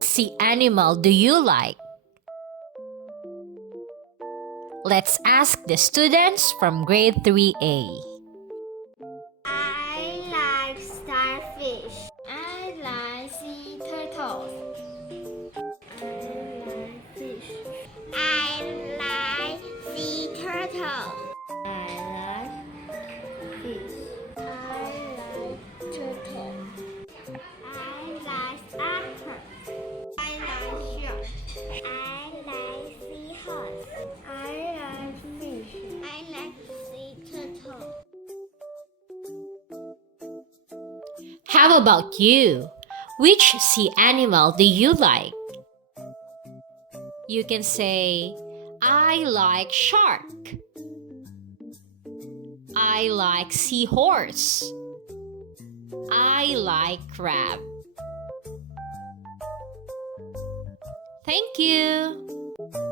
Sea animal do you like? Let's ask the students from grade 3A. I like starfish. I like sea turtles. I like fish. I like sea turtles. I like fish. I like turtle. I like octopus. I like shark. I like seahorse. I like fish. I like sea turtle. How about you? Which sea animal do you like? You can say, I like shark. I like seahorse. I like crab. Thank you.